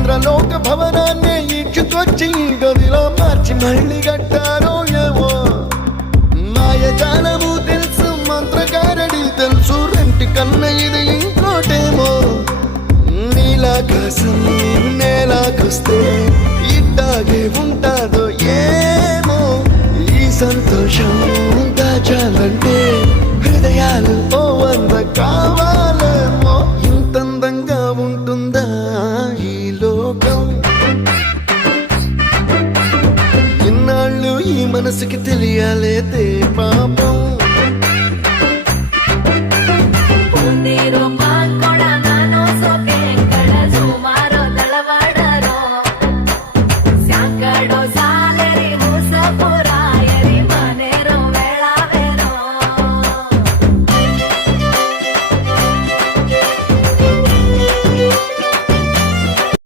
ఇంద్రలోక భవనాన్ని ఈడ్చుకొచ్చి గదిలో మార్చి మళ్ళీ కట్టారో ఏమో మాయజాలము తెలుసు మంత్రగారడి తెలుసు రెంటి కన్న ఇది ఇంకోటేమో నీలాకాశం నేలాకొస్తే ఇట్టాగే ఉంటాదో ఏమో ఈ సంతోషం దాచాలంటే హృదయాలు ఓ వంద కావాలేమో ఇంతందంగా ఉంటుందా ఈ లోకం ఇన్నాళ్ళు ఈ మనసుకి తెలియాలేదే పాపం